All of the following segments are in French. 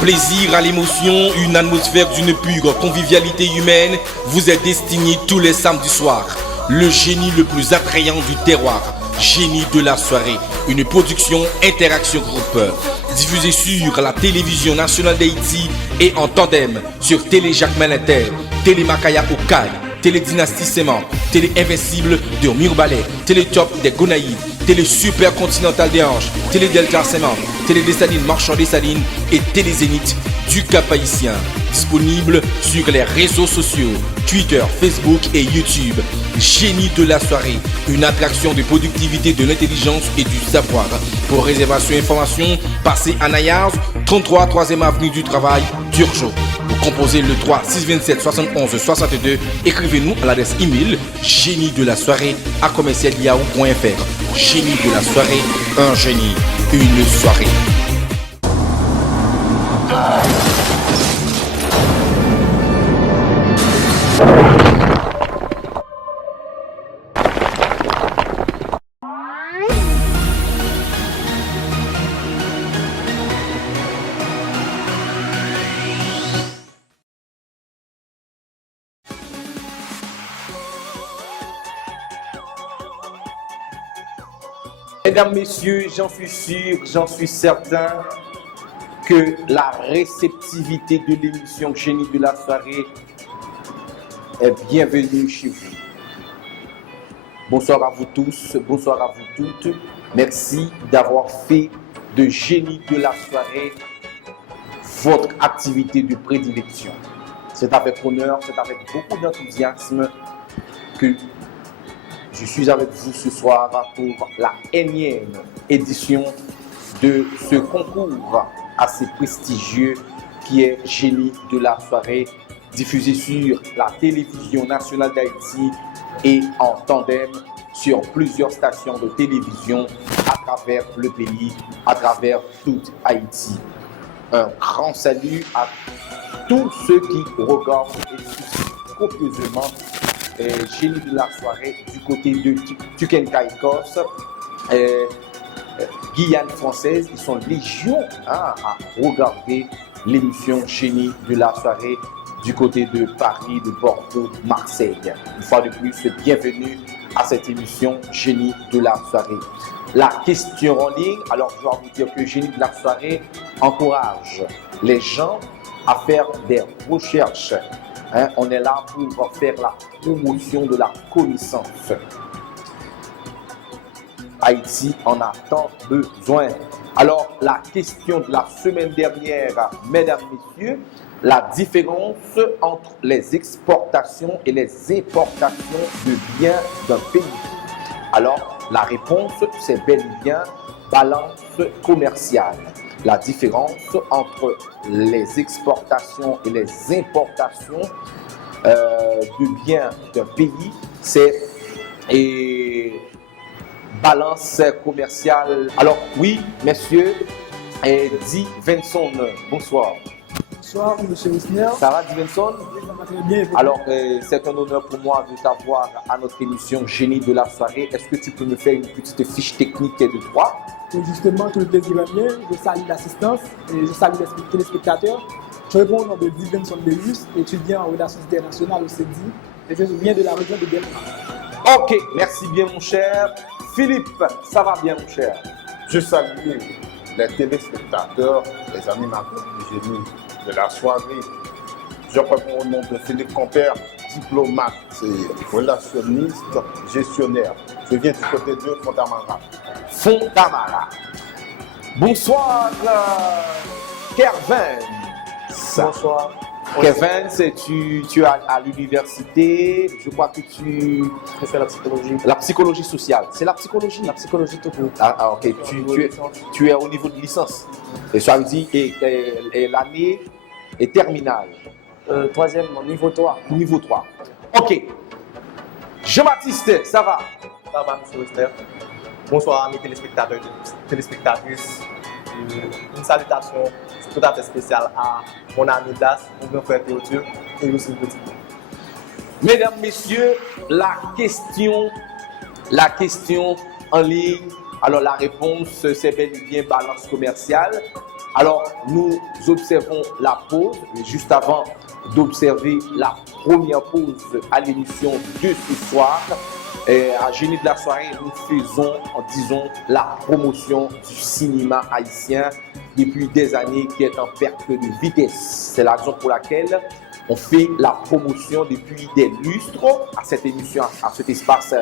plaisir à l'émotion, une atmosphère d'une pure convivialité humaine vous est destinée tous les samedis soirs. Le génie le plus attrayant du terroir, Génie de la soirée, une production Interaction Group, diffusée sur la télévision nationale d'Haïti et en tandem sur Télé Jacques Malinter, Télé Makaya Okaï, Télé Dynastie Séman, Télé Invincible de Mirbalet, Télé Top des Gonaïves, Télé Super Continental des Anges, Télé Delta Séman, Télé Dessalines Marchand Dessalines et Télé Zénith du Cap-Haïtien. Disponible sur les réseaux sociaux, Twitter, Facebook et YouTube. Génie de la soirée, une attraction de productivité, de l'intelligence et du savoir. Pour réservation et information, passez à Nayars, 33 3e avenue du Travail, Turgeot. Vous composez le 3 627 71 62. Écrivez-nous à l'adresse email génie de la soirée à commercial.yahoo.fr. Génie de la soirée, un génie, une soirée. Mesdames, messieurs, j'en suis sûr, j'en suis certain que la réceptivité de l'émission Génie de la soirée est bienvenue chez vous. Bonsoir à vous tous, bonsoir à vous toutes. Merci d'avoir fait de Génie de la soirée votre activité de prédilection. C'est avec honneur, c'est avec beaucoup d'enthousiasme que je suis avec vous ce soir pour la énième édition de ce concours assez prestigieux qui est Génie de la soirée, diffusé sur la télévision nationale d'Haïti et en tandem sur plusieurs stations de télévision à travers le pays, à travers toute Haïti. Un grand salut à tous ceux qui regardent et suivent copieusement Génie de la soirée du côté de Tukenkaïkos, Guyane française. Ils sont légion à regarder l'émission Génie de la soirée du côté de Paris, de Bordeaux, de Marseille. Une fois de plus, bienvenue à cette émission Génie de la soirée. La question en ligne, alors je dois vous dire que Génie de la soirée encourage les gens à faire des recherches. On est là pour faire la promotion de la connaissance. Haïti en a tant besoin. Alors, la question de la semaine dernière, mesdames, messieurs, la différence entre les exportations et les importations de biens d'un pays. Alors, la réponse, c'est bel et bien balance commerciale. La différence entre les exportations et les importations de biens d'un pays, c'est balance commerciale. Alors oui, messieurs, Di Vinson, bonsoir. Bonsoir, monsieur Wisner. Ça va, Di Vinson? Bien. Alors, c'est un honneur pour moi de t'avoir à notre émission Génie de la soirée. Est-ce que tu peux me faire une petite fiche technique de toi? Et justement, tout le plaisir est mien. Je salue l'assistance et je salue les téléspectateurs. Je réponds au nom de Di Vinson Deus, étudiant en relations internationales au CEDI, et je viens de la région de Bénin. Ok, merci bien mon cher. Philippe, ça va bien mon cher? Je salue les téléspectateurs, les animateurs du Génie de la soirée. Je réponds au nom de Philippe Compère, diplomate et relationniste, gestionnaire. Je viens du côté de Fontamara. Fontamara. Bonsoir, Kervin. Bonsoir. Kevin, tu es à l'université, je crois que tu fais la psychologie. La psychologie sociale, c'est la psychologie? La psychologie tout court. Ah ok, tu es au niveau de licence. Et ça veut dire, et l'année est terminale. Troisième, niveau 3. Niveau 3. Ok. Jean-Baptiste, ça va? Ça va, monsieur Wester. Bonsoir, amis téléspectateurs et téléspectatrices. Une salutation tout à fait spéciale à mon ami Das, mon grand frère Théodule et aussi le petit. Mesdames, messieurs, la question en ligne. Alors la réponse, c'est bel et bien balance commerciale. Alors, nous observons la pause, mais juste avant d'observer la première pause à l'émission de ce soir, à Génie de la soirée, nous faisons, disons, la promotion du cinéma haïtien depuis des années qui est en perte de vitesse. C'est la raison pour laquelle on fait la promotion depuis des lustres à cette émission, à cet espace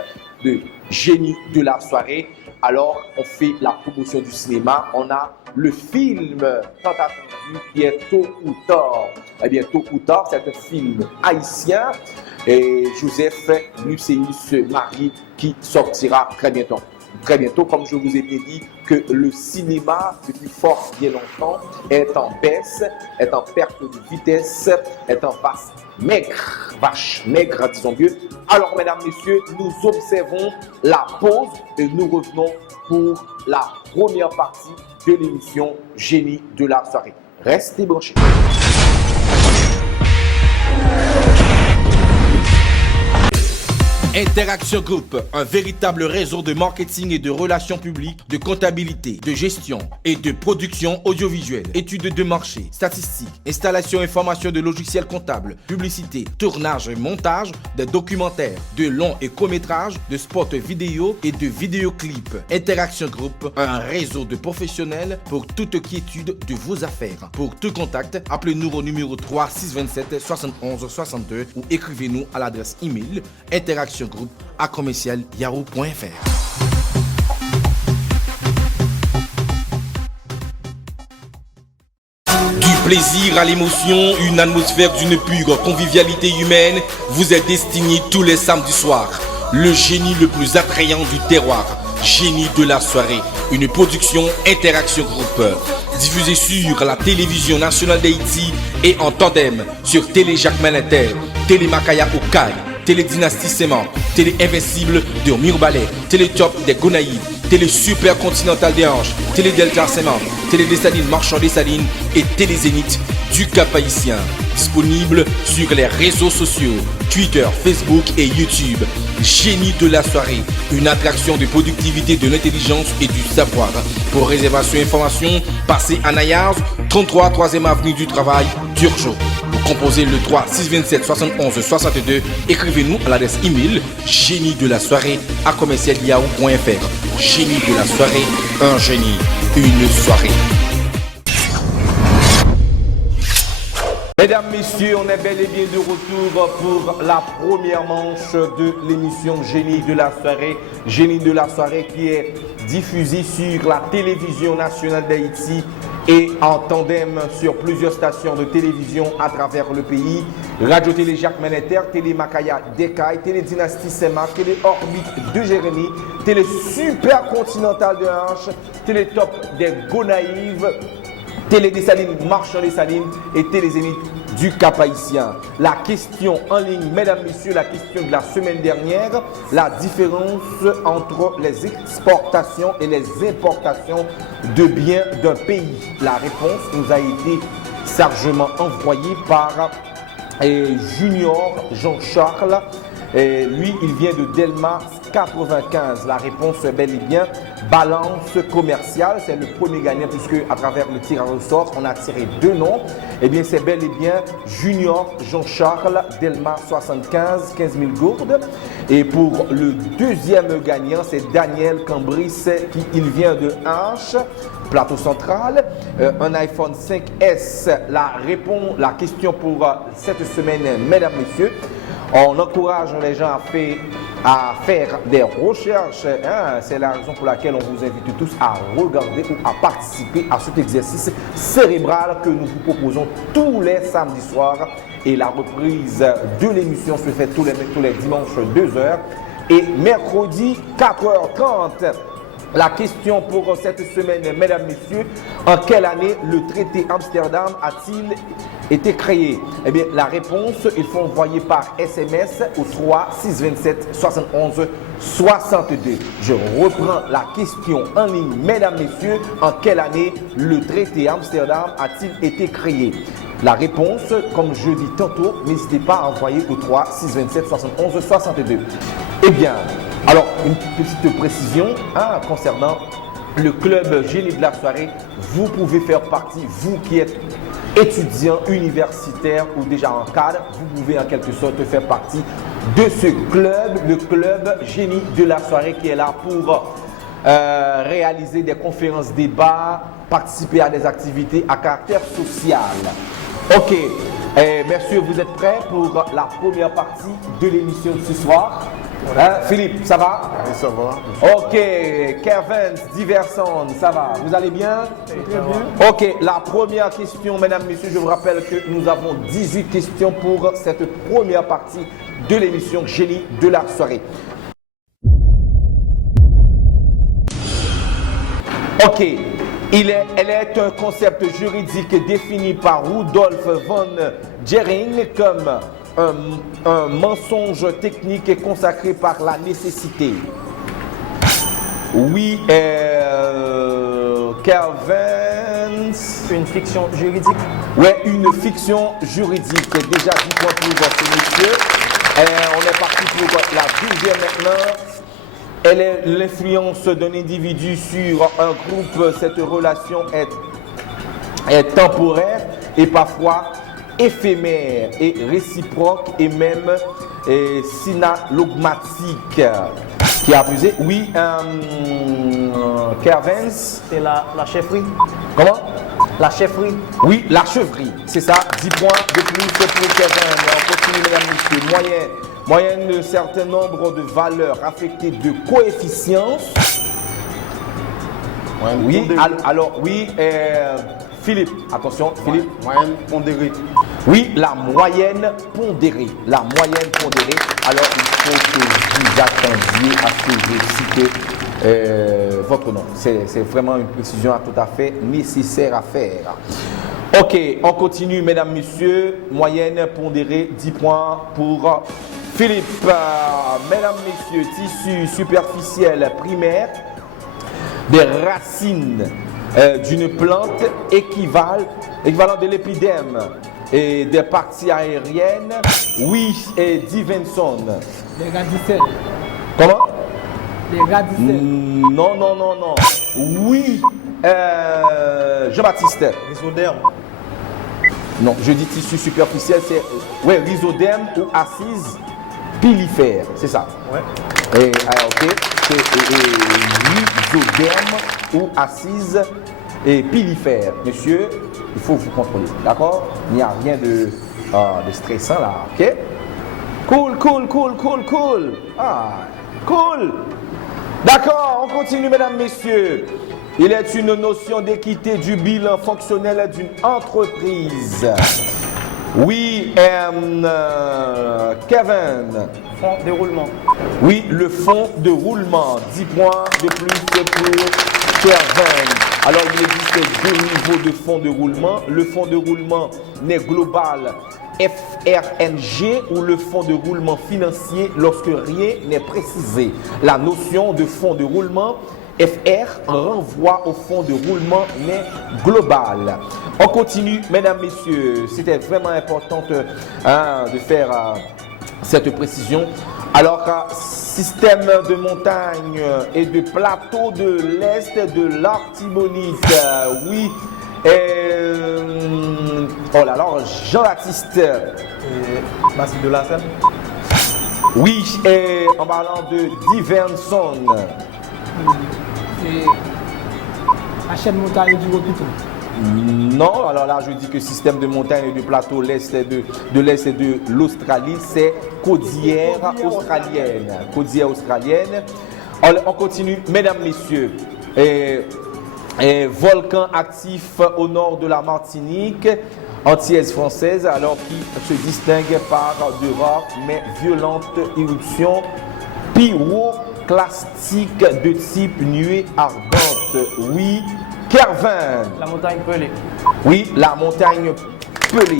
de Génie de la soirée. Alors, on fait la promotion du cinéma. On a le film tant attendu qui est Tôt ou Tard. Eh bien, Tôt ou Tard, c'est un film haïtien. Et Joseph Lucéus Marie qui sortira très bientôt. Très bientôt, comme je vous ai bien dit, que le cinéma, depuis fort bien longtemps, est en baisse, est en perte de vitesse, est en vache maigre, disons mieux. Alors, mesdames, messieurs, nous observons la pause et nous revenons pour la première partie de l'émission Génie de la soirée. Restez branchés. Interaction Group, un véritable réseau de marketing et de relations publiques, de comptabilité, de gestion et de production audiovisuelle, études de marché, statistiques, installation et formation de logiciels comptables, publicité, tournage et montage, de documentaires, de longs et courts-métrages, de spots vidéo et de vidéoclips. Interaction Group, un réseau de professionnels pour toute quiétude de vos affaires. Pour tout contact, appelez-nous au numéro 3 627 71 62 ou écrivez-nous à l'adresse email interactiongroup@yahoo.fr. Du plaisir à l'émotion, une atmosphère d'une pure convivialité humaine vous est destinée tous les samedis soirs. Le génie le plus attrayant du terroir, Génie de la soirée, une production Interaction Group. Diffusée sur la télévision nationale d'Haïti et en tandem sur Télé Jacques Malinter, Télé Makaya Okaï, Télé Dynastie Séman, Télé Invincible de Mirbalais, Télé Top des Gonaïves, Télé Super Continental des Anges, Télé Delta Séman, Télé Dessalines Marchand Dessalines et Télé Zénith du Cap Haïtien. Disponible sur les réseaux sociaux, Twitter, Facebook et YouTube. Génie de la soirée, une attraction de productivité, de l'intelligence et du savoir. Pour réservation et information, passez à Nayars, 33 3e avenue du Travail, Turgeau. Pour composer le 3 627 71 62, écrivez-nous à l'adresse email génie-de-la-soirée@yahoo.fr. Génie de la soirée, un génie, une soirée. Mesdames, messieurs, on est bel et bien de retour pour la première manche de l'émission Génie de la soirée. Génie de la soirée qui est diffusée sur la télévision nationale d'Haïti et en tandem sur plusieurs stations de télévision à travers le pays. Radio Télé Jacques Malinter, Télé Makaya d'Ekaï, Télé Dynastie Sémac, Télé Orbite de Jérémy, Télé Super Continental de Hanche, Télé Top des Gonaïves, Télé Dessalines Marchand Dessalines et Télé Zénith du Cap Haïtien. La question en ligne, mesdames, messieurs, la question de la semaine dernière, la différence entre les exportations et les importations de biens d'un pays. La réponse nous a été sagement envoyée par Junior Jean-Charles. Lui, il vient de Delmas 95. La réponse est bel et bien balance commerciale. C'est le premier gagnant puisque à travers le tirage au sort, on a tiré deux noms. Eh bien, c'est bel et bien Junior Jean-Charles Delmas 75, 15 000 gourdes. Et pour le deuxième gagnant, c'est Daniel Cambris qui il vient de Hanche, Plateau Central. Un iPhone 5S. La question pour cette semaine, mesdames, messieurs. On encourage les gens à faire des recherches. C'est la raison pour laquelle on vous invite tous à regarder ou à participer à cet exercice cérébral que nous vous proposons tous les samedis soirs. Et la reprise de l'émission se fait tous les dimanches 2h et mercredi 4h30. La question pour cette semaine, mesdames, messieurs, en quelle année le traité Amsterdam a-t-il été créé? Eh bien, la réponse, il faut envoyer par SMS au 3 627 71 62. Je reprends la question en ligne, mesdames, messieurs, en quelle année le traité Amsterdam a-t-il été créé? La réponse, comme je dis tantôt, n'hésitez pas à envoyer au 3 627 71 62. Eh bien, alors, une petite précision concernant le club Génie de la soirée, vous pouvez faire partie, vous qui êtes étudiant, universitaire ou déjà en cadre, vous pouvez en quelque sorte faire partie de ce club, le club Génie de la soirée qui est là pour réaliser des conférences débats, participer à des activités à caractère social. Ok, messieurs, vous êtes prêts pour la première partie de l'émission de ce soir? Hein, Philippe, ça va? Oui, ça va. Ok, Kevin, Diverson, ça va? Vous allez bien? Très bien. Ok, la première question, mesdames, messieurs, je vous rappelle que nous avons 18 questions pour cette première partie de l'émission Génie de la soirée. Ok, elle est un concept juridique défini par Rudolf von Jhering comme un mensonge technique consacré par la nécessité. Oui, Calvin. Une fiction juridique. Ouais, une fiction juridique. Déjà 10 points pour ce monsieur. On est parti pour la deuxième maintenant. Elle est l'influence d'un individu sur un groupe. Cette relation est temporaire et parfois éphémère et réciproque et même synalogmatique. Qui a abusé? Oui, Kervens. C'est la chefferie. Comment? La chefferie. Oui, la chevrerie. C'est ça. 10 points de plus pour Kervens. On continue, mesdames et messieurs. Moyenne d'un certain nombre de valeurs affectées de coefficients. Oui, alors oui, Philippe, attention, Philippe. Moyenne pondérée. Oui, la moyenne pondérée. La moyenne pondérée. Alors, il faut que vous attendiez à ce que je cite votre nom. C'est vraiment une précision tout à fait nécessaire à faire. Ok, on continue, mesdames, messieurs. Moyenne pondérée, 10 points pour Philippe. Mesdames, messieurs, tissu superficiel primaire des racines d'une plante équivalent de l'épidème et des parties aériennes. Oui, et Divenson. Les radicelles. Comment? Les radicelles. Non. Oui, Jean-Baptiste. Rhizoderme. Non, je dis tissu superficiel, c'est rhizoderme ou assise pilifère, c'est ça. Ouais. Et ok, c'est rhizoderme ou assise et pilifère. Monsieur, il faut vous contrôler, d'accord? Il n'y a rien de stressant là, ok? Cool. Ah, cool. D'accord, on continue, mesdames, messieurs. Il est une notion d'équité du bilan fonctionnel d'une entreprise. Oui, Kevin. Fonds de roulement. Oui, le fonds de roulement. 10 points de plus pour Kevin. Alors, il existe 2 niveaux de fonds de roulement. Le fonds de roulement n'est global FRNG ou le fonds de roulement financier lorsque rien n'est précisé. La notion de fonds de roulement FR renvoie au fonds de roulement mais global. On continue, mesdames, messieurs. C'était vraiment important de faire cette précision. Alors, système de montagne et de plateau de l'Est de l'Artibonite. Oui. Oh là là, Jean-Baptiste. Massif de la Seine. Oui, et en parlant de Diverson. C'est la chaîne montagne du Wapito. Non, alors là je dis que système de montagne et de plateau de l'Est de l'Australie, c'est Codière australienne. Codière australienne. On continue, mesdames, messieurs. Volcan actif au nord de la Martinique, antillaise française, alors qui se distingue par de rares mais violentes éruptions pyroclastiques de type nuée ardente. Oui, Kervin. La montagne Pelée. Oui, la montagne Pelée.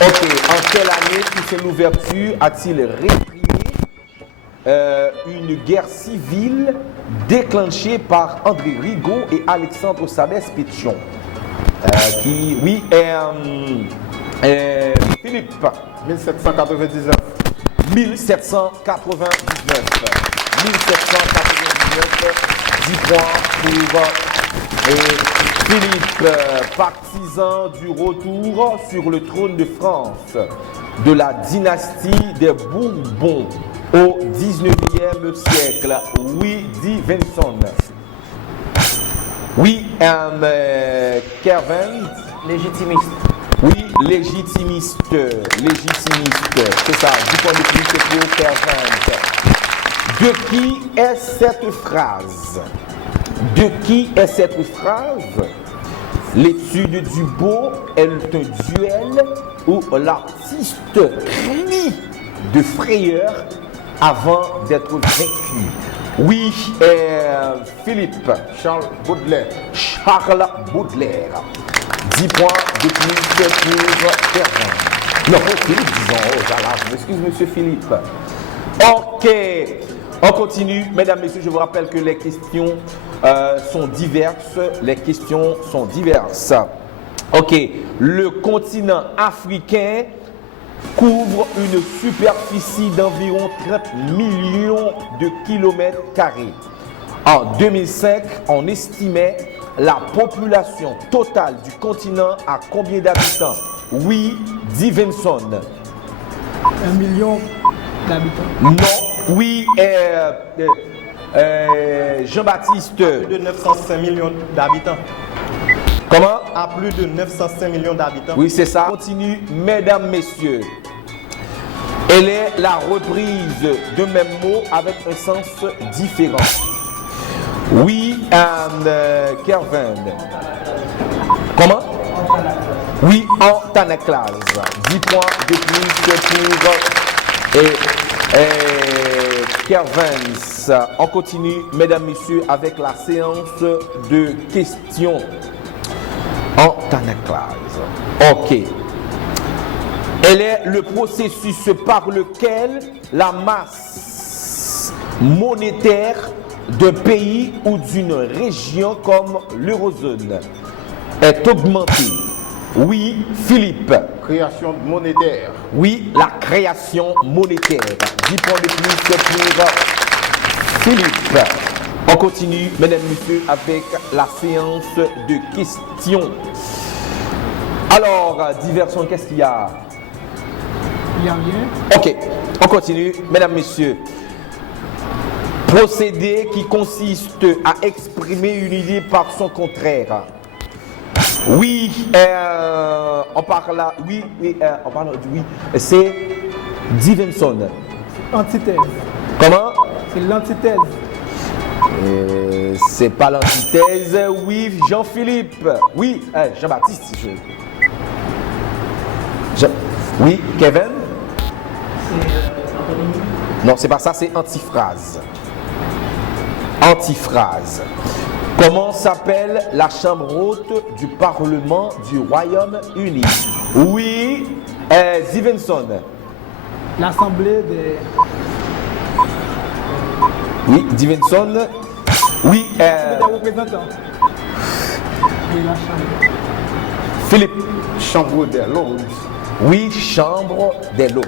Ok, en quelle année Toussaint Louverture a-t-il réprimé une guerre civile déclenchée par André Rigaud et Alexandre Sabès Pétion? Philippe. 1799. 1799. 10 points pour Philippe, partisan du retour sur le trône de France de la dynastie des Bourbons au 19e siècle. Oui, dit Vincent. Oui, Kevin. Légitimiste. Oui, légitimiste. C'est ça, 10 points de plus pour Kevin. De qui est cette phrase? De qui est cette phrase? L'étude du beau est un duel où l'artiste crie de frayeur avant d'être vaincu. Oui, Philippe. Charles Baudelaire. Charles Baudelaire. 10 points de plus pour Kevin. Non, Philippe, disons. Oh, là, je m'excuse, monsieur Philippe. Ok. On continue. Mesdames, messieurs, je vous rappelle que les questions sont diverses. Les questions sont diverses. Ok. Le continent africain couvre une superficie d'environ 30 millions de kilomètres carrés. En 2005, on estimait la population totale du continent à combien d'habitants? Oui, dit Vincent. 1 million d'habitants. Non, oui, Jean-Baptiste. Plus de 905 millions d'habitants. Comment? À plus de 905 millions d'habitants. Oui, c'est ça. Continue, mesdames, messieurs. Elle est la reprise de même mot avec un sens différent. Oui, Kervin. Comment? Oui, en Tanaclase. 10 points de plus pour Kervin. On continue, mesdames, messieurs, avec la séance de questions. En Tanaclase. Ok. Elle est le processus par lequel la masse monétaire d'un pays ou d'une région comme l'eurozone est augmentée. Oui, Philippe. Création monétaire. Oui, la création monétaire. 10 points de plus pour Philippe. On continue, mesdames et messieurs, avec la séance de questions. Alors, diversion, qu'est-ce qu'il y a? Il n'y a rien. Ok, on continue, mesdames et messieurs. Procédé qui consiste à exprimer une idée par son contraire. Oui, on parle là. Oui, on parle du oui. C'est Divinson. Antithèse. Comment? C'est l'antithèse. C'est pas l'antithèse. Oui, Jean-Philippe. Oui, Jean-Baptiste. Oui, Kevin. Non, c'est pas ça, c'est antiphrase. Antiphrase. Comment s'appelle la chambre haute du Parlement du Royaume-Uni? Oui, Stevenson. L'Assemblée des... Oui, Stevenson. Oui, des représentants. Et la Chambre. Philippe. Chambre des Lords. Oui, Chambre des Lords.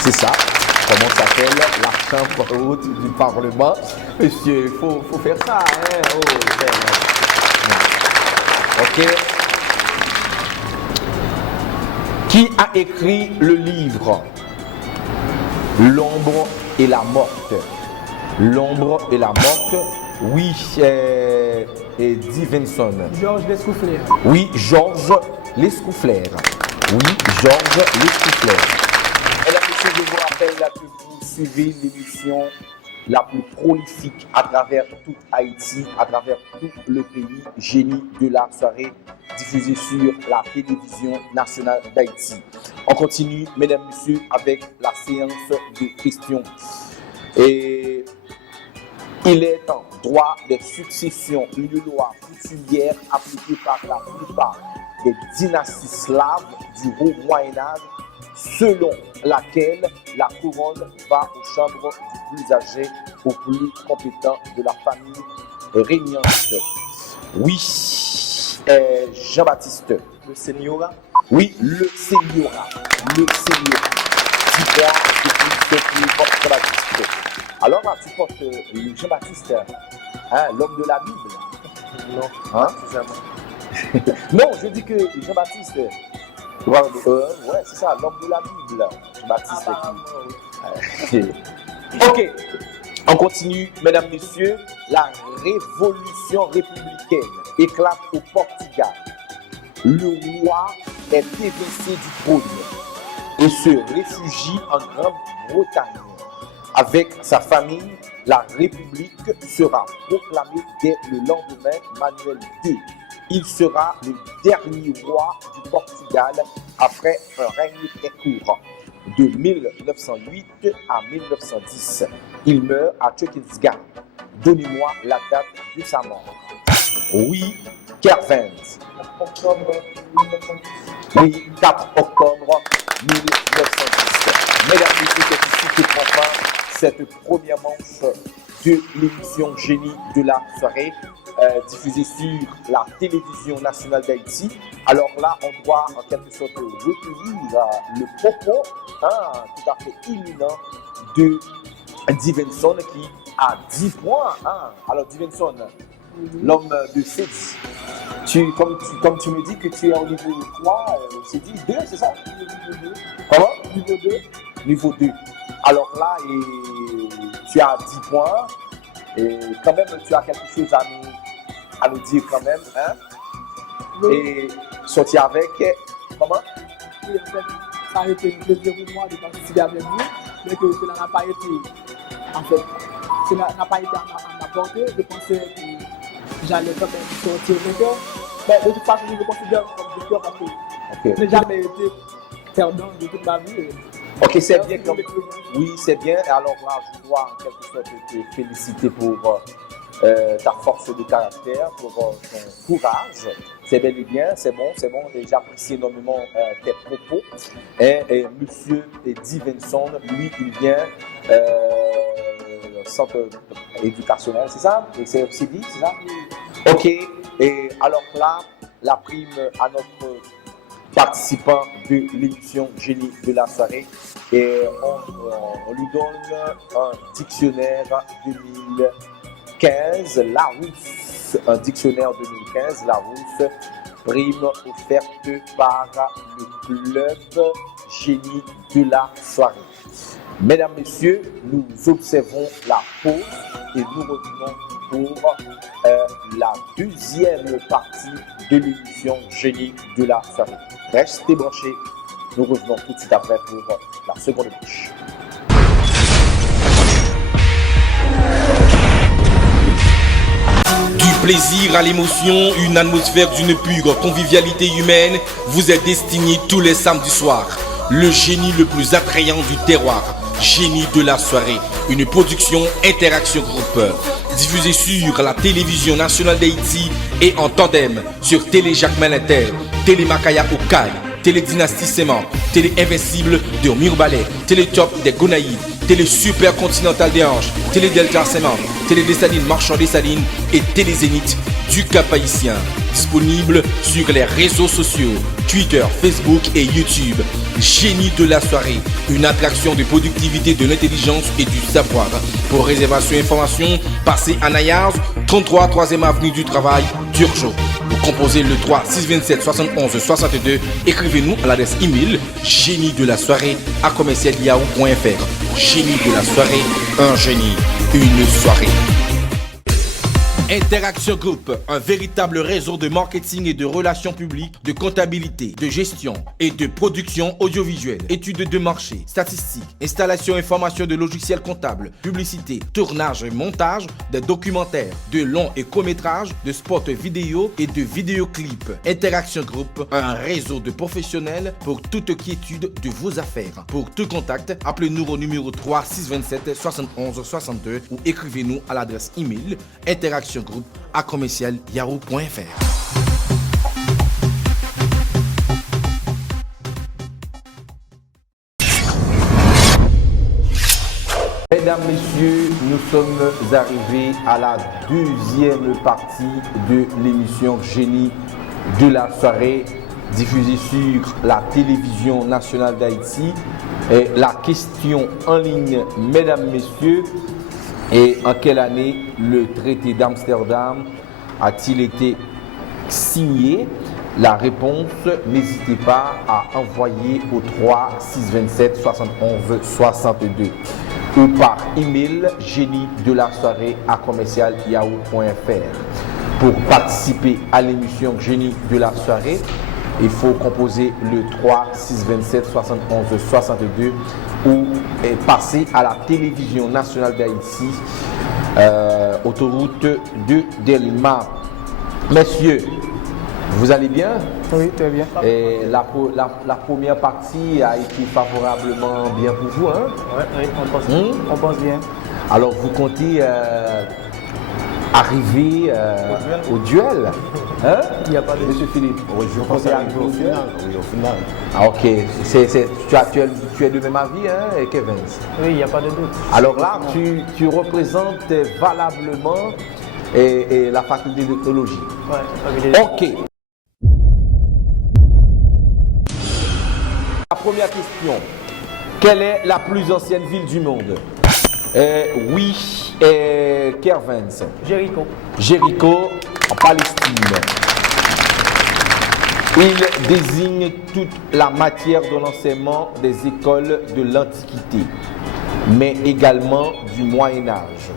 C'est ça. Comment s'appelle la chambre haute du Parlement? Monsieur, il faut faire ça. Hein? Oh, ok. Qui a écrit le livre L'ombre et la morte? L'ombre et la morte. Oui, et Divinson. Georges Lescouflair. Oui, Georges Lescouflair. Oui, Georges Lescouflair. Mesdames et messieurs, je vous rappelle que vous suivez l'émission la plus prolifique à travers tout Haïti, à travers tout le pays, Génie de la soirée, diffusée sur la télévision nationale d'Haïti. On continue, mesdames et messieurs, avec la séance de questions. Et il est en droit de succession une loi coutumière appliquée par la plupart des dynasties slaves du Haut Moyen-Âge, selon laquelle la couronne va aux chambres du plus âgé au plus compétent de la famille régnante. Oui, Jean-Baptiste. Le Seignorat. Oui, le Seignorat. Le Seignorat. 10 points de plus pour Jean-Baptiste. Alors là, tu portes Jean-Baptiste. hein, l'homme de la Bible. Non, Hein? jamais. Non, je dis que Jean-Baptiste, ouais, c'est ça, l'homme de la Bible. Jean-Baptiste. Oui. Ok, on continue, mesdames, messieurs. La révolution républicaine éclate au Portugal. Le roi est évincé du trône et se réfugie en Grande-Bretagne. Avec sa famille, la République sera proclamée dès le lendemain Manuel II. Il sera le dernier roi du Portugal après un règne très court, de 1908 à 1910. Il meurt à Tchekisgan. Donnez-moi la date de sa mort. Oui, Kervens. Oui, 4 octobre 1910. Mesdames et messieurs, c'est ici que prend fin cette première manche de l'émission Génie de la soirée, diffusée sur la télévision nationale d'Haïti. Alors là, on doit en quelque sorte recueillir le propos tout à fait imminent de Divenson qui a 10 points. Alors Divenson, l'homme de Cédis, comme tu me dis que tu es au niveau 3, Cédis 2, c'est ça? Niveau 2. Comment? Niveau 2. Niveau 2. Alors là, tu as 10 points. Et quand même, tu as quelque chose à nous dire quand même. Hein? Oui. Et sortir avec, comment? Oui, en fait, ça a été un plaisir pour moi de participer avec vous, mais que cela n'a pas été, en fait, cela n'a pas été à ma portée. Je pensais que j'allais quand même sortir vainqueur. Mais de toute façon, je me considère comme vainqueur parce que je n'ai jamais été perdant de toute ma vie. Ok, c'est bien. Oui, c'est bien. Et alors là, je dois en quelque sorte te féliciter pour ta force de caractère, pour ton courage. C'est bel et bien, c'est bon. Et j'apprécie énormément tes propos. Et monsieur Divenson, lui, il vient centre éducationnel, c'est ça? Et c'est dit, c'est ça? Ok. Et alors là, la prime à notre participant de l'émission Génie de la soirée, et on lui donne un dictionnaire 2015 Larousse, un dictionnaire 2015 Larousse, prime offerte par le club Génie de la soirée. Mesdames, messieurs, nous observons la pause et nous revenons pour la deuxième partie de l'émission Génie de la soirée. Restez branchés, nous revenons tout de suite après pour la seconde manche. Du plaisir à l'émotion, une atmosphère d'une pure convivialité humaine vous est destinée tous les samedis soirs. Le génie le plus attrayant du terroir, Génie de la soirée, une production Interaction Group, diffusée sur la télévision nationale d'Haïti et en tandem sur Télé Jacques Malinter, Télé Makaya Okaï, Télé Dynastie Séman, Télé Invincible de Mirbalais, Télé Top des Gonaïves, Télé Super Continental des Anges, Télé Delta Séman, Télé Dessalines Marchand Dessalines et Télé Zénith du Cap-Haïtien. Disponible sur les réseaux sociaux, Twitter, Facebook et YouTube. Génie de la soirée, une attraction de productivité, de l'intelligence et du savoir. Pour réservation et information, passez à Nayars, 33 3e avenue du Travail, Turgeot. Vous composez le 3 627 71 62. Écrivez-nous à l'adresse email génie de la soirée à commercial.yahoo.fr. Génie de la soirée, un génie, une soirée. Interaction Group, un véritable réseau de marketing et de relations publiques, de comptabilité, de gestion et de production audiovisuelle, études de marché, statistiques, installation et formation de logiciels comptables, publicité, tournage et montage, des documentaires, de longs et courts-métrages, de spots vidéo et de vidéoclips. Interaction Group, un réseau de professionnels pour toute quiétude de vos affaires. Pour tout contact, appelez-nous au numéro 3 627 71 62 ou écrivez-nous à l'adresse email interaction groupe à commercial.yahoo.fr. Mesdames, messieurs, nous sommes arrivés à la deuxième partie de l'émission Génie de la soirée, diffusée sur la télévision nationale d'Haïti. Et la question en ligne, mesdames, messieurs, Et en quelle année le traité d'Amsterdam a-t-il été signé? La réponse, n'hésitez pas à envoyer au 3 627 71 62 ou par email génie-de-la-soirée@yahoo.fr. Pour participer à l'émission Génie de la soirée, il faut composer le 3 627 71 62 ou passer à la télévision nationale d'Haïti, autoroute de Delma. Messieurs, vous allez bien? Oui, très bien. Et la première partie a été favorablement bien pour vous, hein? Oui, on pense bien. Alors vous comptez arriver au duel, hein? Il n'y a pas de... Monsieur Philippe, Oui, je pense arriver au final. Oui, au final. Ah ok, tu es de même avis, hein, Kevin? Oui, il n'y a pas de doute. Alors là, tu représentes valablement la faculté de théologie. Ouais, Ok. La première question. Quelle est la plus ancienne ville du monde? Oui, Kervens. Jéricho. Jéricho, en Palestine. Il désigne toute la matière de l'enseignement des écoles de l'Antiquité, mais également du Moyen-Âge.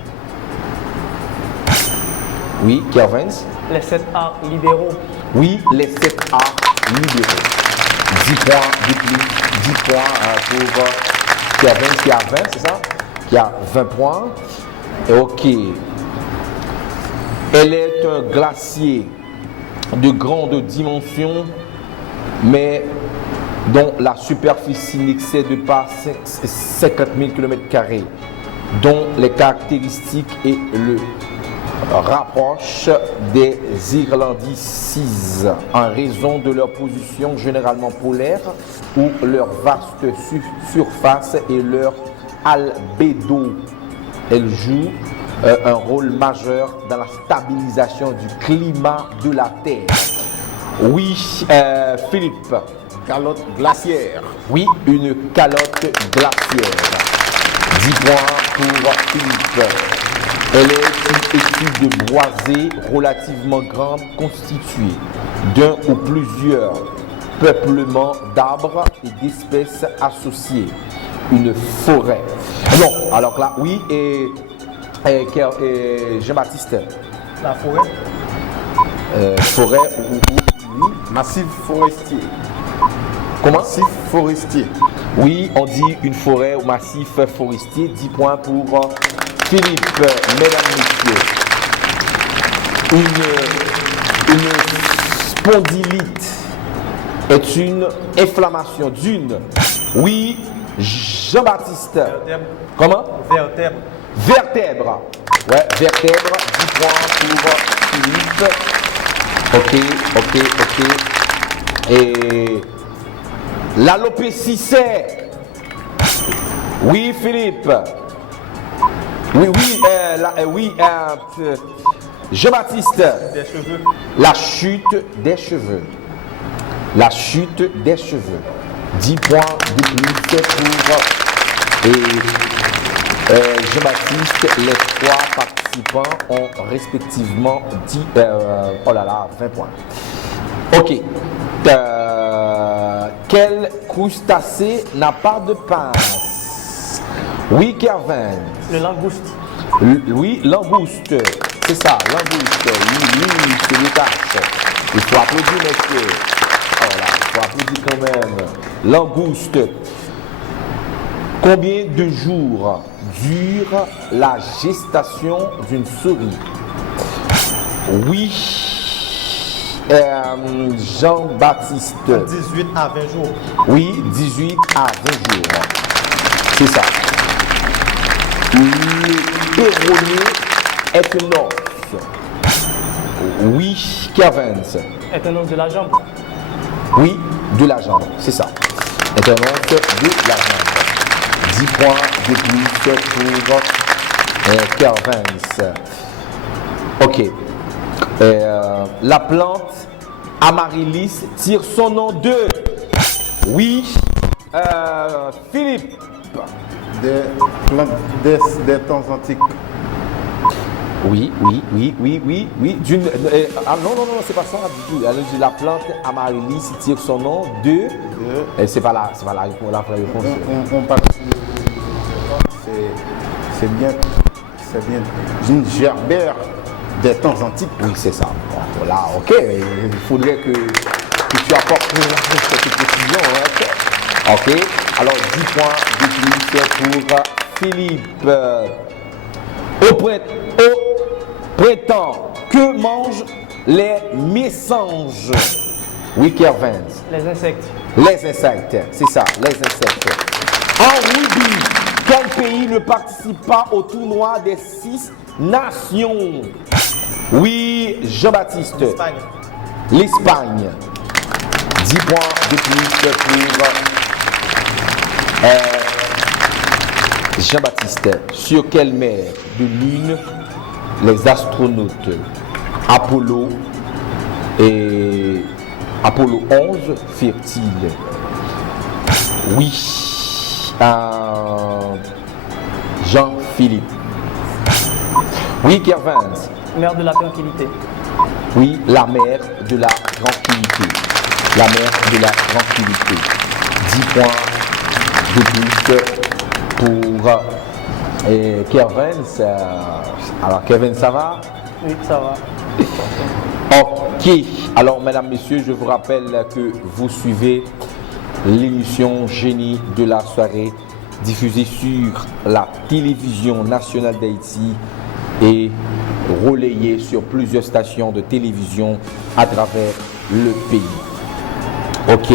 Oui, Kervens. Les 7 arts libéraux. Oui, les 7 arts libéraux. 10 points de plus, 10 points pour Kervens qui a 20, c'est ça? Qui a 20 points. Ok. Elle est un glacier de grande dimension, mais dont la superficie n'excède pas 50 000 km², dont les caractéristiques et le rapprochent des Irlandices en raison de leur position généralement polaire ou leur vaste surface et leur albédo. Elle joue un rôle majeur dans la stabilisation du climat de la Terre. Oui, Philippe. Calotte glaciaire. Oui, une calotte glaciaire. 10 points pour Philippe. Elle est une étude boisée relativement grande constituée d'un ou plusieurs peuplements d'arbres et d'espèces associées. Une forêt. Non, alors là, oui, et Jean-Baptiste. La forêt. Forêt, oui. Massif forestier. Comment? Massif forestier. Oui, on dit une forêt ou massif forestier. 10 points pour Philippe, mesdames, messieurs. Une spondylite est une inflammation d'une. Oui, Jean-Baptiste. Vertèbre. Comment? Vertèbre. Vertèbre. Ouais, vertèbre. 10 points pour Philippe. Ok. Et l'alopécie, c'est. Oui, Philippe. Oui, Jean-Baptiste. Des cheveux. La chute des cheveux. La chute des cheveux. 10 points de plus pour Jean-Baptiste. Les 3 participants ont respectivement 20 points. Ok. Quel crustacé n'a pas de pince? Oui, Kervin. Le langouste. Oui, langouste. C'est ça, langouste. Oui, c'est le tâche. Il faut applaudir, messieurs. Oh là, il faut applaudir quand même. Langouste. Combien de jours dure la gestation d'une souris? Oui, Jean-Baptiste. 18 à 20 jours. Oui, 18 à 20 jours. C'est ça. Le péroné est un os. Oui, Kervens. Est un os de la jambe. Oui, de la jambe, c'est ça. Est un os de la jambe. 10 points de plus pour Kervens. Ok. La plante Amaryllis tire son nom de. Oui, Philippe. Des plantes des temps antiques. Oui. Non, c'est pas ça du tout. Elle dit la plante amaryllis tire son nom de. C'est pas la réponse. On participe. C'est bien d'une gerbère des temps antiques. Oui, c'est ça. Voilà, ok. Il faudrait que tu apportes cette précision. Ok. Alors, 10 points de plus pour Philippe. Au printemps, que mangent les mésanges? Oui, Kervin. Les insectes. Les insectes, c'est ça, les insectes. En rugby, quel pays ne participe pas au tournoi des 6 nations? Oui, Jean-Baptiste. L'Espagne. L'Espagne. 10 points de plus pour Jean-Baptiste. Sur quelle mer de lune les astronautes Apollo 11 firent-ils? Oui, Jean-Philippe. Oui, Kervin. Mer de la tranquillité. Oui, la mer de la tranquillité. La mer de la tranquillité. 10 points de plus pour Kervin. Alors, Kevin, ça va? Oui, ça va. Ok. Alors, mesdames, messieurs, je vous rappelle que vous suivez l'émission Génie de la soirée, diffusée sur la télévision nationale d'Haïti et relayée sur plusieurs stations de télévision à travers le pays. Ok.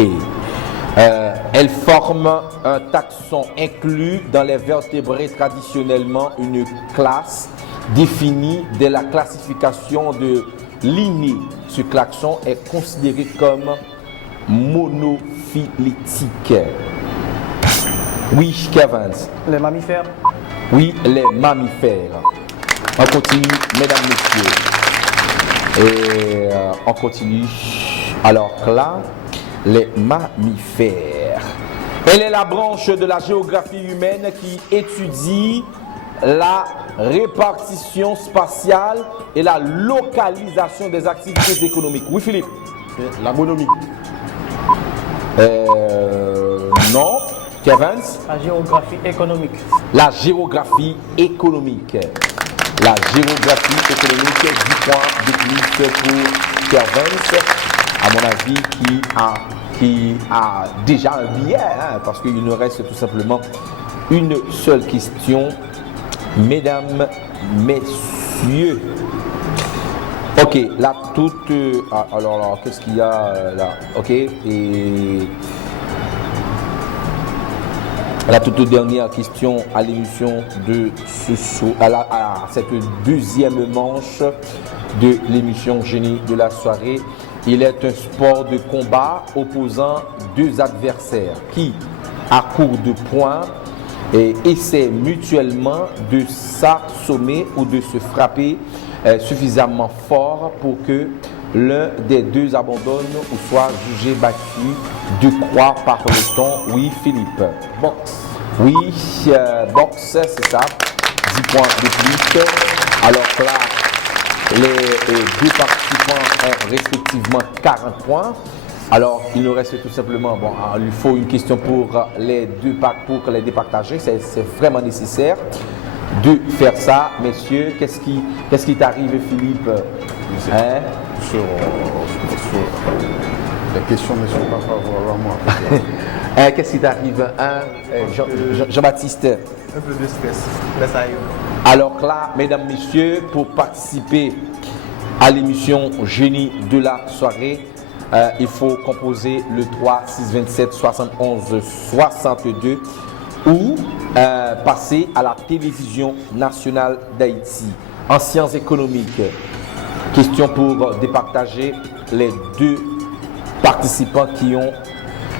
Elle forme un taxon inclus dans les vertébrés, traditionnellement une classe définie de la classification de Linné. Ce klaxon est considéré comme monophylétique. Oui, Kevin. Les mammifères. Oui, les mammifères. On continue, mesdames, messieurs. Et on continue. Alors là, les mammifères. Elle est la branche de la géographie humaine qui étudie la répartition spatiale et la localisation des activités économiques. Oui, Philippe. L'agronomie. Non. Kevin. La géographie économique. La géographie économique. La géographie économique, 10 points de plus pour Kevin, à mon avis, qui a déjà un billet, parce qu'il nous reste tout simplement une seule question. Mesdames, messieurs. Ok, là, toute. Alors, qu'est-ce qu'il y a là? Ok, et. La toute dernière question à l'émission de ce soir, à cette deuxième manche de l'émission Génie de la soirée. Il est un sport de combat opposant deux adversaires qui, à court de points, essaient mutuellement de s'assommer ou de se frapper suffisamment fort pour que l'un des deux abandonne ou soit jugé battu de croix par le temps. Oui, Philippe. Boxe. Oui, boxe, c'est ça. 10 points de plus. Alors là, les deux participants ont respectivement 40 points. Alors, il nous reste tout simplement, il lui faut une question pour les deux départager. C'est vraiment nécessaire de faire ça. Messieurs, qu'est-ce qui t'arrive, Philippe? Les questions ne sont pas favorables à moi. Qu'est-ce qui t'arrive, Jean-Baptiste? Un peu de stress, mais ça arrive. Alors là, mesdames, messieurs, pour participer à l'émission Génie de la soirée, il faut composer le 3 6 27 71 62 ou passer à la télévision nationale d'Haïti en sciences économiques. Question pour départager les deux participants qui ont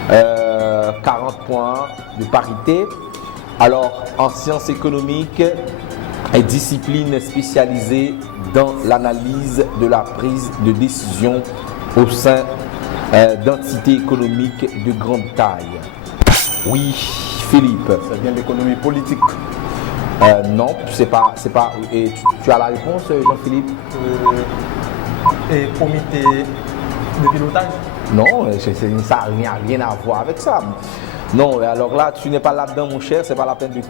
40 points de parité. Alors, en sciences économiques, et discipline spécialisée dans l'analyse de la prise de décision au sein d'entités économiques de grande taille. Oui, Philippe. Ça vient de l'économie politique. Non, c'est pas. Et tu as la réponse, Jean-Philippe? Et comité de pilotage? Non, ça n'a rien à voir avec ça. Non, alors là, tu n'es pas là-dedans, mon cher, c'est pas la peine de...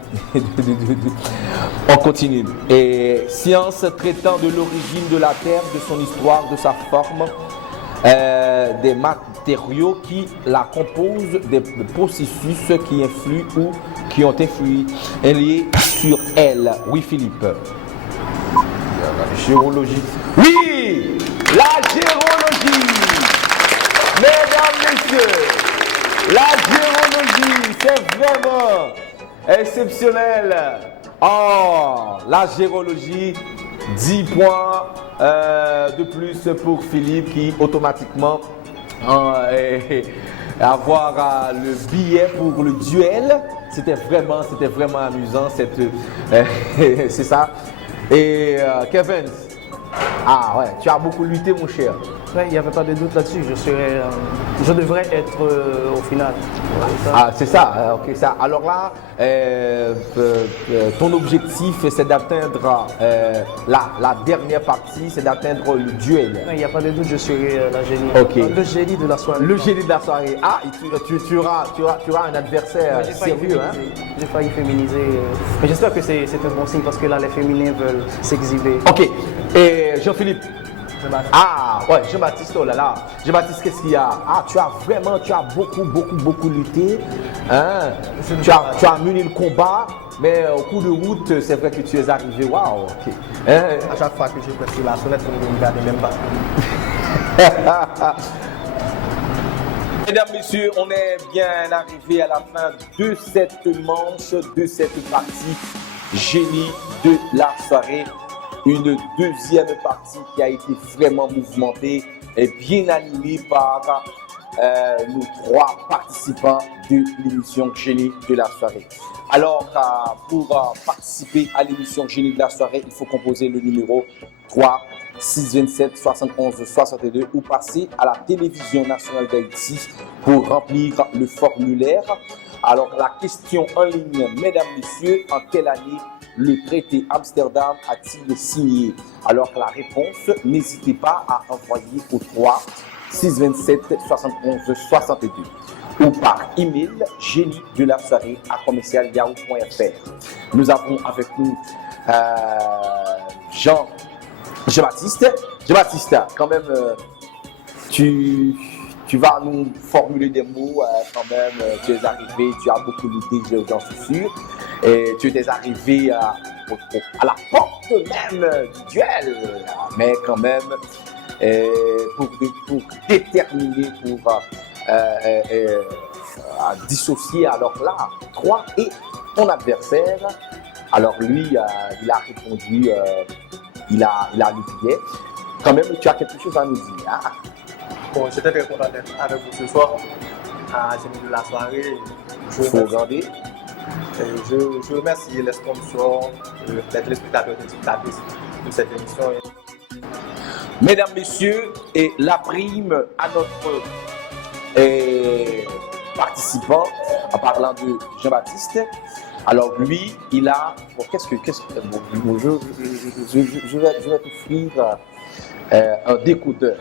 On continue. Et science traitant de l'origine de la Terre, de son histoire, de sa forme, des matériaux qui la composent, des processus qui influent ou qui ont influé sur elle. Oui, Philippe. La géologie. Oui, la géologie. Mesdames, messieurs, la géologie, c'est vraiment exceptionnel. Oh, la géologie, 10 points de plus pour Philippe qui automatiquement avoir le billet pour le duel. C'était vraiment amusant. C'est ça. Et Kevin, ah ouais, tu as beaucoup lutté, mon cher. Ouais, il n'y avait pas de doute là-dessus. Je devrais être au final. Ah, c'est ça, ok, ça. Alors là, ton objectif, c'est d'atteindre la dernière partie, c'est d'atteindre le duel. Il n'y a pas de doute, je serai la génie. Ok. Le génie de la soirée. Le génie de la soirée. Ah, tu auras un adversaire sérieux, hein? J'ai failli féminiser. Mais j'espère que c'est un bon signe parce que là, les féminins veulent s'exhiber. Ok. Et Jean-Philippe. Ah, ouais, Jean-Baptiste, oh là là. Jean-Baptiste, qu'est-ce qu'il y a? Ah, tu as beaucoup lutté. Hein? Tu as mené le combat, mais au cours de route, c'est vrai que tu es arrivé. Waouh, ok. Hein? À chaque fois que je presse la sonnette, je ne regarde même pas. Mesdames, messieurs, on est bien arrivé à la fin de cette manche, de cette partie génie de la soirée. Une deuxième partie qui a été vraiment mouvementée et bien animée par nos 3 participants de l'émission Génie de la soirée. Alors, pour participer à l'émission Génie de la soirée, il faut composer le numéro 3 627 71 62 ou passer à la télévision nationale d'Haïti pour remplir le formulaire. Alors, la question en ligne, mesdames, messieurs, en quelle année le traité Amsterdam a-t-il signé? Alors, la réponse, n'hésitez pas à envoyer au 3 627 71 62 ou par email génie de la soirée à commercial.yahoo.fr. Nous avons avec nous Jean-Baptiste. Jean-Baptiste, quand même, tu vas nous formuler des mots quand même. Tu es arrivé, tu as beaucoup lutté, j'en suis sûr. Et tu es arrivé à la porte même du duel. Mais quand même, pour déterminer, pour dissocier, alors là, 3 et ton adversaire. Alors lui, il a répondu, il a le billet. Quand même, tu as quelque chose à nous dire. Hein? Bon, j'étais très content d'être avec vous ce soir à Génie de la soirée. Je remercie les sponsors, les téléspectateurs et téléspectatrices de cette émission. Mesdames, messieurs, et la prime à notre participant, en parlant de Jean-Baptiste. Alors lui, il a. Bon, bon, je vais t'offrir un décodeur.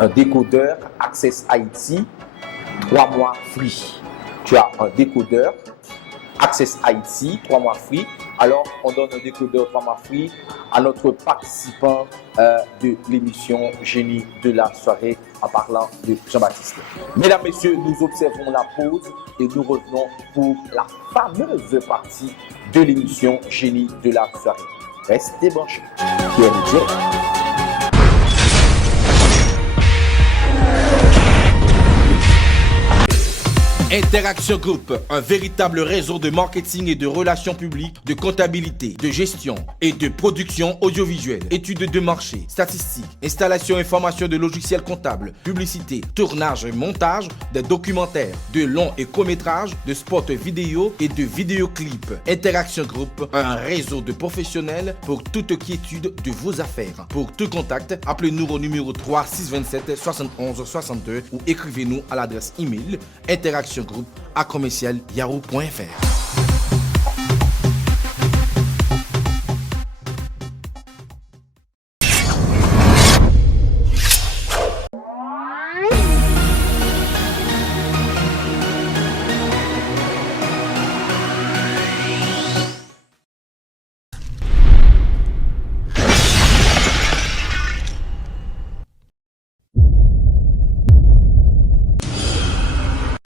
Un décodeur Access Haïti, 3 mois free. Tu as un décodeur Access Haïti, 3 mois free. Alors, on donne un décodeur 3 mois free à notre participant de l'émission Génie de la soirée en parlant de Jean-Baptiste. Mesdames, messieurs, nous observons la pause et nous revenons pour la fameuse partie de l'émission Génie de la soirée. Restez branchés. Interaction Group, un véritable réseau de marketing et de relations publiques, de comptabilité, de gestion et de production audiovisuelle, études de marché, statistiques, installation et formation de logiciels comptables, publicité, tournage et montage, des documentaires, de longs et courts-métrages, de spots vidéo et de vidéoclips. Interaction Group, un réseau de professionnels pour toute quiétude de vos affaires. Pour tout contact, appelez-nous au numéro 3 627 71 62 ou écrivez-nous à l'adresse email interaction groupe@yahoo.fr.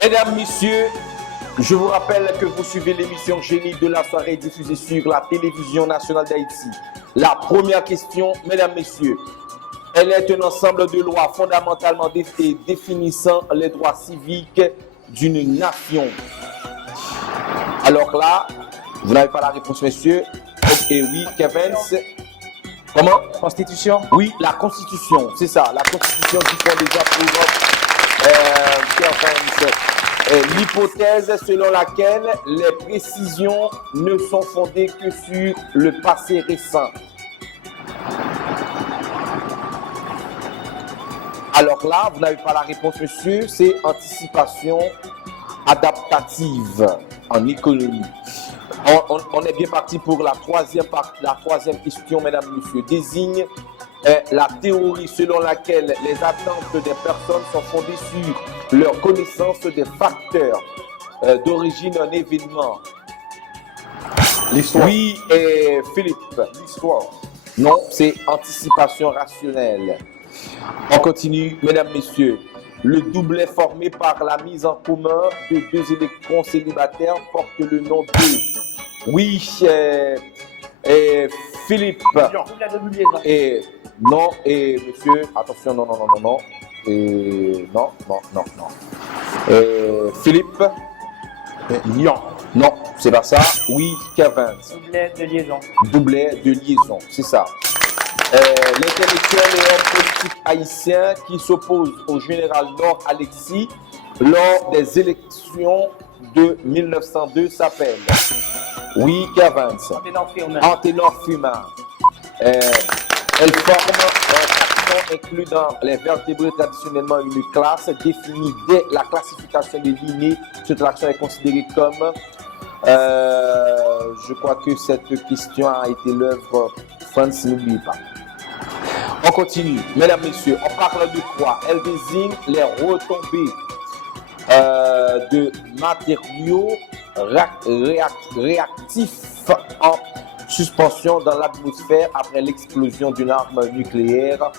Mesdames, messieurs, je vous rappelle que vous suivez l'émission Génie de la soirée diffusée sur la télévision nationale d'Haïti. La première question, mesdames, messieurs, elle est un ensemble de lois fondamentalement définissant les droits civiques d'une nation. Alors là, vous n'avez pas la réponse, messieurs. Et oui, Kevin, comment? Constitution. Oui, la Constitution, c'est ça. La Constitution dit qu'on déjà pour Kevin. L'hypothèse selon laquelle les précisions ne sont fondées que sur le passé récent. Alors là, vous n'avez pas la réponse, monsieur, c'est anticipation adaptative en économie. On est bien parti pour la troisième question, mesdames, messieurs. Désigne la théorie selon laquelle les attentes des personnes sont fondées sur leur connaissance des facteurs d'origine d'un événement. L'histoire. Oui, Philippe. L'histoire. Non, c'est anticipation rationnelle. On continue, mesdames, messieurs. Le doublet formé par la mise en commun de deux électrons célibataires porte le nom de... Oui, Philippe. Non, monsieur, attention, non. Non. Philippe. Lyon. Non, c'est pas ça. Oui, Kevin. Doublet de liaison. Doublet de liaison, c'est ça. L'intellectuel et homme politique haïtien qui s'oppose au général Nord Alexis lors des élections de 1902 s'appelle. Oui, Kevin. Anténor Fuma. Elle forme un taxon inclus dans les vertébrés traditionnellement une classe définie dès la classification des lignées. Ce taxon est considéré comme... je crois que cette question a été l'œuvre France, n'oublie pas. On continue. Mesdames, messieurs, on parle de quoi? Elle désigne les retombées de matériaux réactifs en suspension dans l'atmosphère après l'explosion d'une arme nucléaire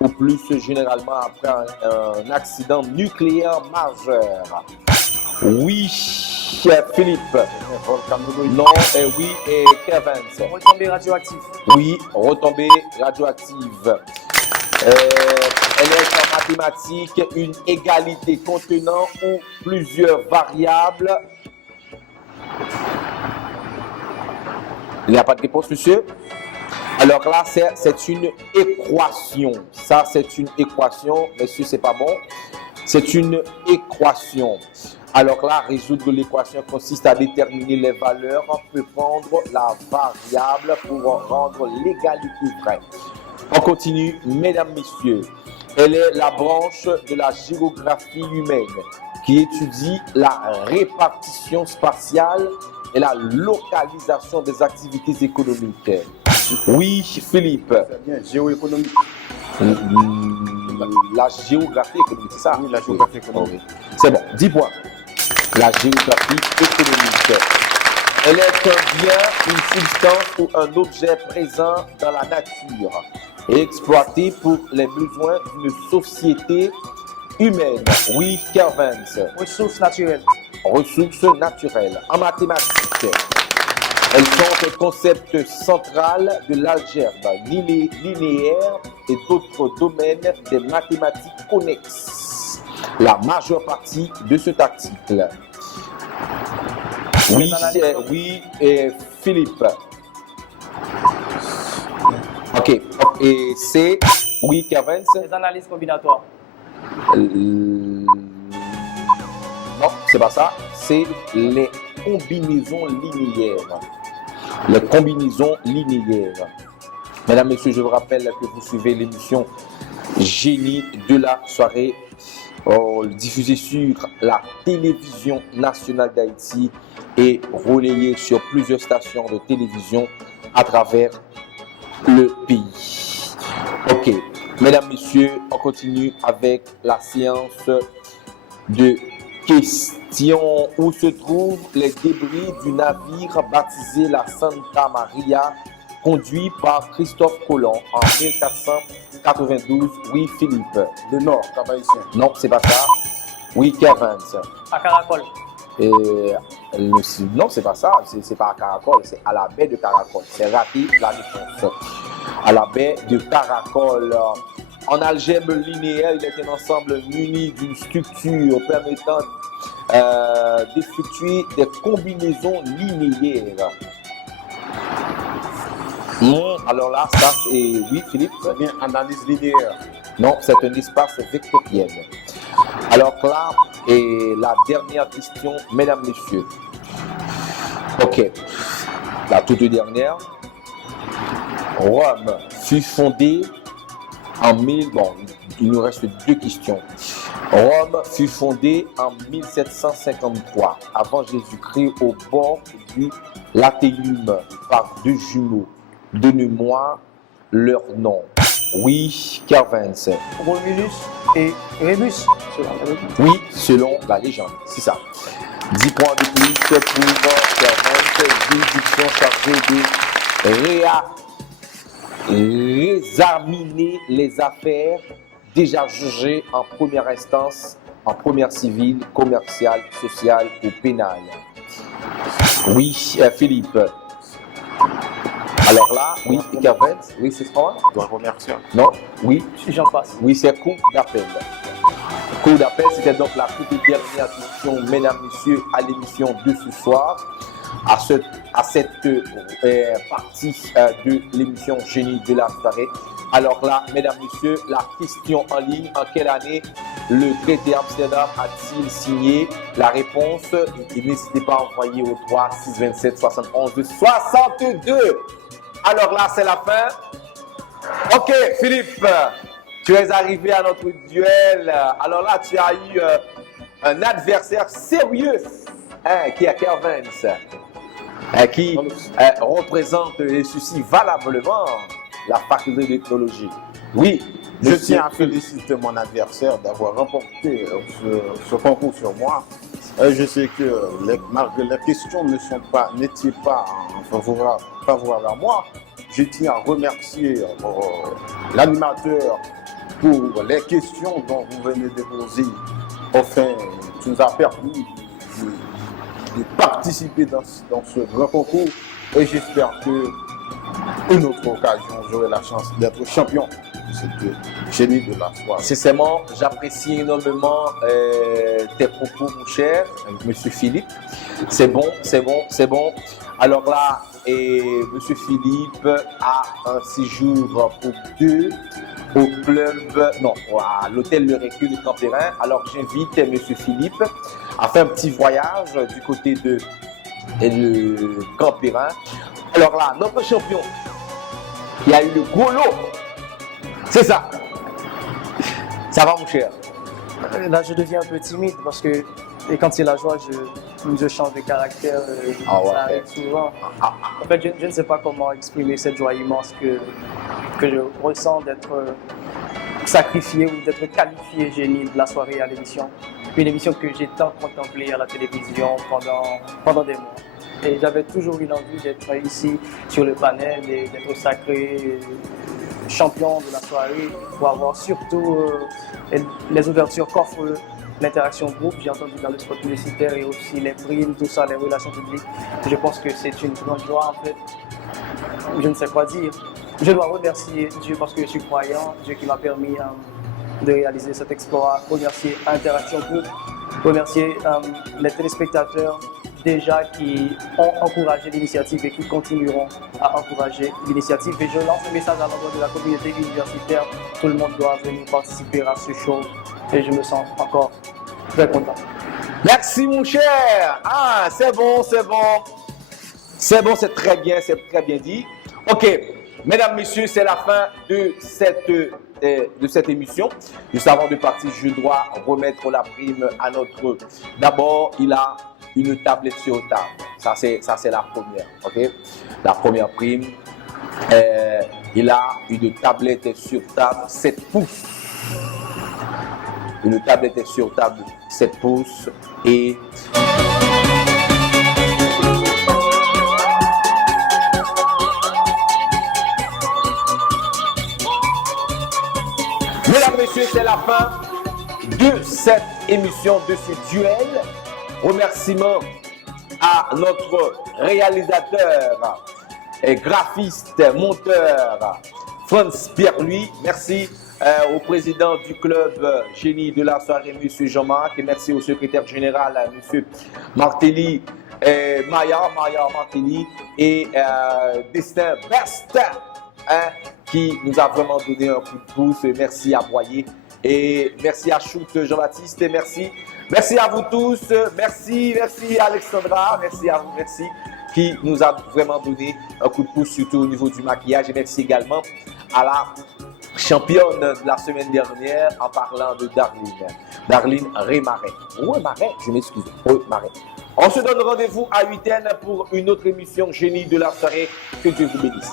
ou plus généralement après un accident nucléaire majeur. Oui, Philippe. Non, oui, et Kevin. Retombée radioactive. Oui, retombée radioactive. Elle est en mathématiques une égalité contenant ou plusieurs variables. Il n'y a pas de réponse, monsieur? Alors là, c'est une équation. Ça, c'est une équation. Monsieur, c'est pas bon. C'est une équation. Alors là, résoudre l'équation consiste à déterminer les valeurs. On peut prendre la variable pour rendre l'égalité vraie. On continue, mesdames, messieurs. Elle est la branche de la géographie humaine qui étudie la répartition spatiale et la localisation des activités économiques. Oui, Philippe. C'est bien, géoéconomie. La géographie économique, c'est ça? Oui, la géographie économique. C'est bon, 10 points. La géographie économique. Elle est un bien, une substance ou un objet présent dans la nature et exploité pour les besoins d'une société humaine. Oui, Kevin. Ressources naturelles. Ressources naturelles. En mathématiques, elles sont un concept central de l'algèbre linéaire et d'autres domaines des mathématiques connexes. La majeure partie de cet article. Oui, oui, Philippe. Ok, et c'est... Oui, Kevin. Les analyses combinatoires. Non, c'est pas ça. C'est les combinaisons linéaires. Les combinaisons linéaires. Mesdames, messieurs, je vous rappelle que vous suivez l'émission Génie de la soirée, diffusée sur la télévision nationale d'Haïti et relayée sur plusieurs stations de télévision à travers le pays. Ok, mesdames, messieurs, on continue avec la séance de questions. Où se trouvent les débris du navire baptisé la Santa Maria, conduit par Christophe Colomb en 1492? Oui, Philippe. Le Nord, Cap-Haïtien. Non, c'est pas ça. Oui, Kevin. À Caracol. Et non, c'est pas ça. C'est pas à Caracol, c'est à la baie de Caracol. C'est raté la réponse. À la baie de Caracol. En algèbre linéaire, il est un ensemble muni d'une structure permettant d'effectuer des combinaisons linéaires. Alors là, ça c'est... Oui, Philippe? C'est bien analyse linéaire. Non, c'est un espace vectorien. Alors là, et la dernière question, mesdames, messieurs. Ok, la toute dernière. Rome fut fondée en 1000... Bon, il nous reste 2 questions. Rome fut fondée en 1753, avant Jésus-Christ, au bord du Latéum, par 2 jumeaux. Donnez-moi leur nom. Oui, Kervens. Romulus et Rémus, selon la légende. Oui, selon la légende, c'est ça. 10 points de plus pour Kervens, juridiction chargée de réexaminer les affaires déjà jugées en première instance, en première civile, commerciale, sociale ou pénale. Oui, Philippe. Alors là, oui, Kervens, oui, c'est ça. Je dois remercier. Non, oui, J'en passe. oui, c'est cours d'appel. Cours d'appel, c'était donc la toute dernière question, mesdames, messieurs, à l'émission de ce soir, à cette partie de l'émission Génie de la soirée. Alors là, mesdames, messieurs, la question en ligne, en quelle année le traité Amsterdam a-t-il signé? La réponse, et n'hésitez pas à envoyer au 3 6 27 71 62. Alors là, c'est la fin. Ok, Philippe, tu es arrivé à notre duel. Alors là, tu as eu un adversaire sérieux, qui est Kervens, qui représente et suscite valablement la faculté d'éthologie. Oui, Je tiens à féliciter mon adversaire d'avoir remporté ce concours sur moi. Je sais que malgré les questions n'étaient pas favorables à moi. Je tiens à remercier l'animateur pour les questions dont vous venez de poser. Enfin, tu nous as permis de participer dans ce grand concours et j'espère que une autre occasion, j'aurai la chance d'être champion de cette génie de la soirée. Sincèrement, j'apprécie énormément tes propos, mon cher Monsieur Philippe. C'est bon, c'est bon, c'est bon. Alors là, Monsieur Philippe a un séjour pour 2 au club, non, à l'hôtel Le Recul de Campérin. Alors j'invite Monsieur Philippe à faire un petit voyage du côté de le Campérin. Alors là, notre champion, qui a eu le gros lot, c'est ça. Ça va, mon cher? Là, je deviens un peu timide parce que et quand c'est la joie, je change de caractère. Ah ouais. Ça arrive souvent. En fait, je ne sais pas comment exprimer cette joie immense que je ressens d'être sacrifié ou d'être qualifié génie de la soirée à l'émission. Une émission que j'ai tant contemplée à la télévision pendant des mois. Et j'avais toujours eu l'envie d'être ici sur le panel et d'être sacré champion de la soirée pour avoir surtout les ouvertures qu'offre l'interaction groupe. J'ai entendu dans le spot publicitaire et aussi les primes, tout ça, les relations publiques. Je pense que c'est une grande joie en fait. Je ne sais quoi dire. Je dois remercier Dieu parce que je suis croyant, Dieu qui m'a permis de réaliser cet exploit. Remercier Interaction Group, remercier les téléspectateurs déjà qui ont encouragé l'initiative et qui continueront à encourager l'initiative. Et je lance un message à l'endroit de la communauté universitaire. Tout le monde doit venir participer à ce show et je me sens encore très content. Merci mon cher. Ah, c'est bon, c'est bon. C'est bon, c'est très bien dit. Ok, mesdames, messieurs, c'est la fin de cette émission. Juste avant de partir, je dois remettre la prime à notre... D'abord, il a une tablette sur table. Ça, c'est la première. Ok, la première prime. Il a une tablette sur table 7 pouces. Une tablette sur table 7 pouces et... Mesdames, messieurs, c'est la fin de de cette émission, de ce duel. Remerciements à notre réalisateur et graphiste, monteur, Franz Pierre-Louis. Merci au président du club Génie de la soirée, M. Jean-Marc, et merci au secrétaire général, M. Martelly, Maya Martelly et Destin Best, qui nous a vraiment donné un coup de pouce. Merci à Boyer et merci à Choute Jean-Baptiste et merci à vous tous. Merci Alexandra, merci à vous, merci qui nous a vraiment donné un coup de pouce, surtout au niveau du maquillage. Et merci également à la championne de la semaine dernière en parlant de Darline Rémaret. Rémaret, je m'excuse, Rémaret. On se donne rendez-vous à 8h pour une autre émission Génie de la soirée. Que Dieu vous bénisse.